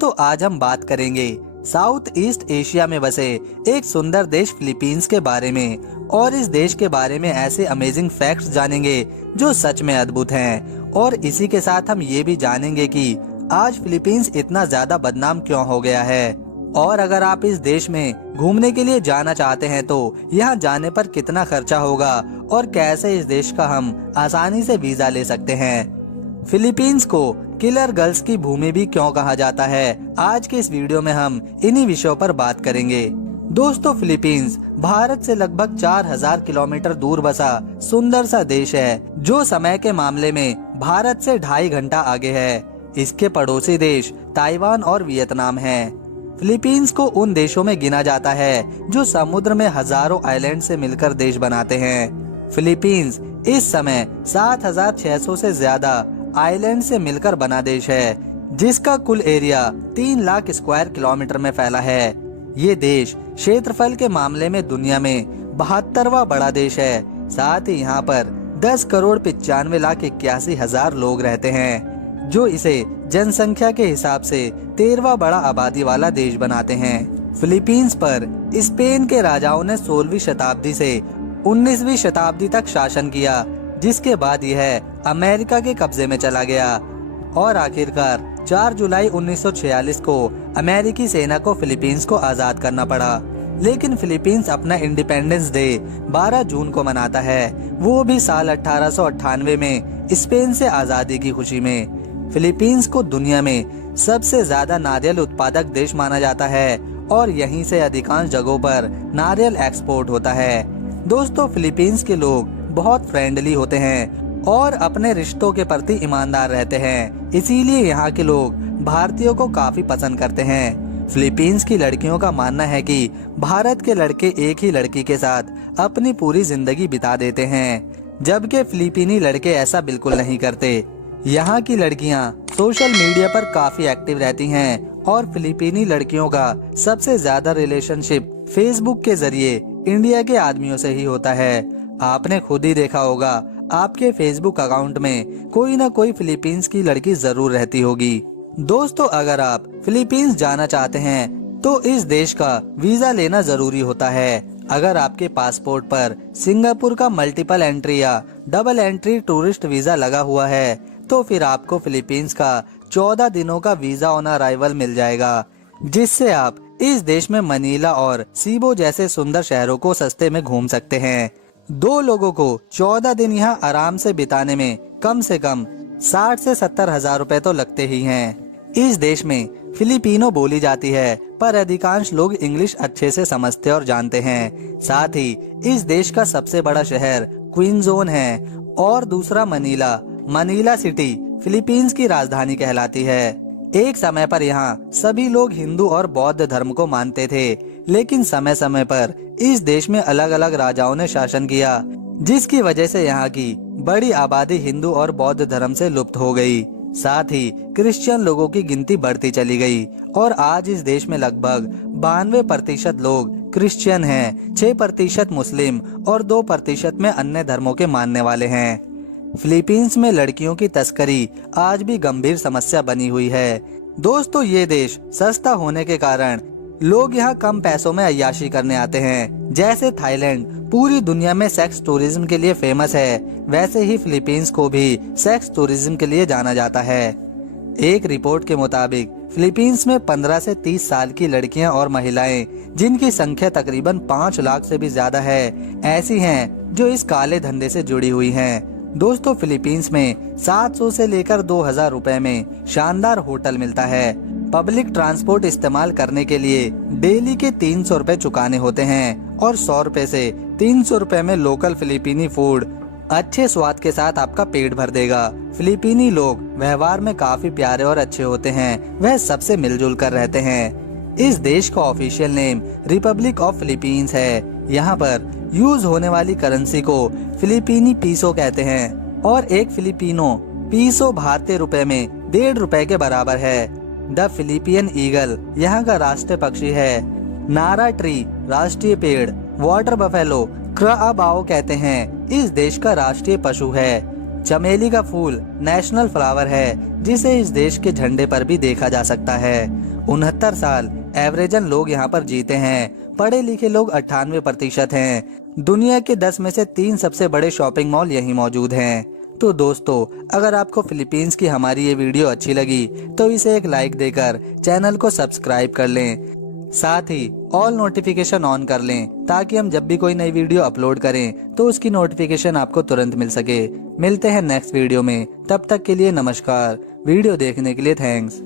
दोस्तों आज हम बात करेंगे साउथ ईस्ट एशिया में बसे एक सुंदर देश फिलीपींस के बारे में और इस देश के बारे में ऐसे अमेजिंग फैक्ट्स जानेंगे जो सच में अद्भुत हैं। और इसी के साथ हम ये भी जानेंगे कि आज फिलीपींस इतना ज्यादा बदनाम क्यों हो गया है और अगर आप इस देश में घूमने के लिए जाना चाहते हैं तो यहाँ जाने पर कितना खर्चा होगा और कैसे इस देश का हम आसानी से वीजा ले सकते हैं। फिलीपींस को किलर गर्ल्स की भूमि भी क्यों कहा जाता है, आज के इस वीडियो में हम इन्हीं विषयों पर बात करेंगे। दोस्तों फिलीपींस भारत से लगभग 4000 किलोमीटर दूर बसा सुंदर सा देश है जो समय के मामले में भारत से 2.5 घंटा आगे है। इसके पड़ोसी देश ताइवान और वियतनाम हैं। फिलीपींस को उन देशों में गिना जाता है जो समुद्र में हजारों आइलैंड से मिलकर देश बनाते हैं। फिलीपींस इस समय 7600 से ज्यादा आइलैंड से मिलकर बना देश है जिसका कुल एरिया 3 लाख स्क्वायर किलोमीटर में फैला है। ये देश क्षेत्रफल के मामले में दुनिया में 72वां बड़ा देश है। साथ ही यहाँ पर 10 करोड़ 95 लाख 81 हजार लोग रहते हैं जो इसे जनसंख्या के हिसाब से 13वां बड़ा आबादी वाला देश बनाते हैं। फिलीपींस पर स्पेन के राजाओं ने 16वीं शताब्दी से 19वीं शताब्दी तक शासन किया जिसके बाद यह अमेरिका के कब्जे में चला गया और आखिरकार 4 जुलाई 1946 को अमेरिकी सेना को फिलीपींस को आजाद करना पड़ा। लेकिन फिलीपींस अपना इंडिपेंडेंस डे 12 जून को मनाता है, वो भी साल 1898 में स्पेन से आजादी की खुशी में। फिलीपींस को दुनिया में सबसे ज्यादा नारियल उत्पादक देश माना जाता है और यहीं से अधिकांश जगहों पर नारियल एक्सपोर्ट होता है। दोस्तों फिलीपींस के लोग बहुत फ्रेंडली होते हैं और अपने रिश्तों के प्रति ईमानदार रहते हैं, इसीलिए यहाँ के लोग भारतीयों को काफी पसंद करते हैं। फिलीपींस की लड़कियों का मानना है कि भारत के लड़के एक ही लड़की के साथ अपनी पूरी जिंदगी बिता देते हैं, जबकि फिलीपीनी लड़के ऐसा बिल्कुल नहीं करते। यहाँ की लड़कियाँ सोशल मीडिया पर काफी एक्टिव रहती हैं और फिलीपीनी लड़कियों का सबसे ज्यादा रिलेशनशिप फेसबुक के जरिए इंडिया के आदमियों से ही होता है। आपने खुद ही देखा होगा आपके फेसबुक अकाउंट में कोई ना कोई फिलीपींस की लड़की जरूर रहती होगी। दोस्तों अगर आप फिलीपींस जाना चाहते हैं तो इस देश का वीजा लेना जरूरी होता है। अगर आपके पासपोर्ट पर सिंगापुर का मल्टीपल एंट्री या डबल एंट्री टूरिस्ट वीजा लगा हुआ है तो फिर आपको फिलीपींस का 14 दिनों का वीजा ऑन अराइवल मिल जाएगा, जिससे आप इस देश में मनीला और सीबो जैसे सुंदर शहरों को सस्ते में घूम सकते हैं। 2 लोगों को 14 दिन यहाँ आराम से बिताने में कम से कम 60 से 70 हजार रुपए तो लगते ही हैं। इस देश में फिलिपिनो बोली जाती है पर अधिकांश लोग इंग्लिश अच्छे से समझते और जानते हैं। साथ ही इस देश का सबसे बड़ा शहर क्विंजोन है और दूसरा मनीला सिटी फिलीपींस की राजधानी कहलाती है। एक समय पर यहाँ सभी लोग हिंदू और बौद्ध धर्म को मानते थे, लेकिन समय समय पर इस देश में अलग अलग राजाओं ने शासन किया जिसकी वजह से यहाँ की बड़ी आबादी हिंदू और बौद्ध धर्म से लुप्त हो गई। साथ ही क्रिश्चियन लोगों की गिनती बढ़ती चली गई और आज इस देश में लगभग 92% लोग क्रिश्चियन हैं, 6% मुस्लिम और 2% में अन्य धर्मों के मानने वाले हैं। फिलीपींस में लड़कियों की तस्करी आज भी गंभीर समस्या बनी हुई है। दोस्तों ये देश सस्ता होने के कारण लोग यहाँ कम पैसों में अय्याशी करने आते हैं। जैसे थाईलैंड पूरी दुनिया में सेक्स टूरिज्म के लिए फेमस है, वैसे ही फिलीपींस को भी सेक्स टूरिज्म के लिए जाना जाता है। एक रिपोर्ट के मुताबिक फिलीपींस में 15 से 30 साल की लड़कियां और महिलाएं, जिनकी संख्या तकरीबन 5 लाख से भी ज्यादा है, ऐसी हैं जो इस काले धंधे से जुड़ी हुई हैं। दोस्तों फिलीपींस में 700 से लेकर 2000 रुपए में शानदार होटल मिलता है। पब्लिक ट्रांसपोर्ट इस्तेमाल करने के लिए डेली के 300 रुपए चुकाने होते हैं और 100 रुपए से 300 रुपए में लोकल फिलीपीनी फूड अच्छे स्वाद के साथ आपका पेट भर देगा। फिलीपीनी लोग व्यवहार में काफी प्यारे और अच्छे होते हैं, वह सबसे मिलजुल कर रहते हैं। इस देश का official name Republic of Philippines है। यहाँ पर यूज होने वाली करेंसी को फिलीपीनी पीसो कहते हैं और एक फिलिपिनो पीसो भारतीय रुपए में 1.5 रुपए के बराबर है। द फिलिपियन ईगल यहाँ का राष्ट्रीय पक्षी है। नारा ट्री राष्ट्रीय पेड़, वाटर बफेलो क्राबाओ कहते हैं, इस देश का राष्ट्रीय पशु है। चमेली का फूल नेशनल फ्लावर है जिसे इस देश के झंडे पर भी देखा जा सकता है। 69 साल एवरेजन लोग यहाँ पर जीते हैं। पढ़े लिखे लोग 98% हैं। दुनिया के 10 में से 3 सबसे बड़े शॉपिंग मॉल यहीं मौजूद हैं। तो दोस्तों, अगर आपको फिलीपींस की हमारी ये वीडियो अच्छी लगी तो इसे एक लाइक देकर चैनल को सब्सक्राइब कर लें। साथ ही ऑल नोटिफिकेशन ऑन कर लें ताकि हम जब भी कोई नई वीडियो अपलोड करें तो उसकी नोटिफिकेशन आपको तुरंत मिल सके। मिलते हैं नेक्स्ट वीडियो में, तब तक के लिए नमस्कार। वीडियो देखने के लिए थैंक्स।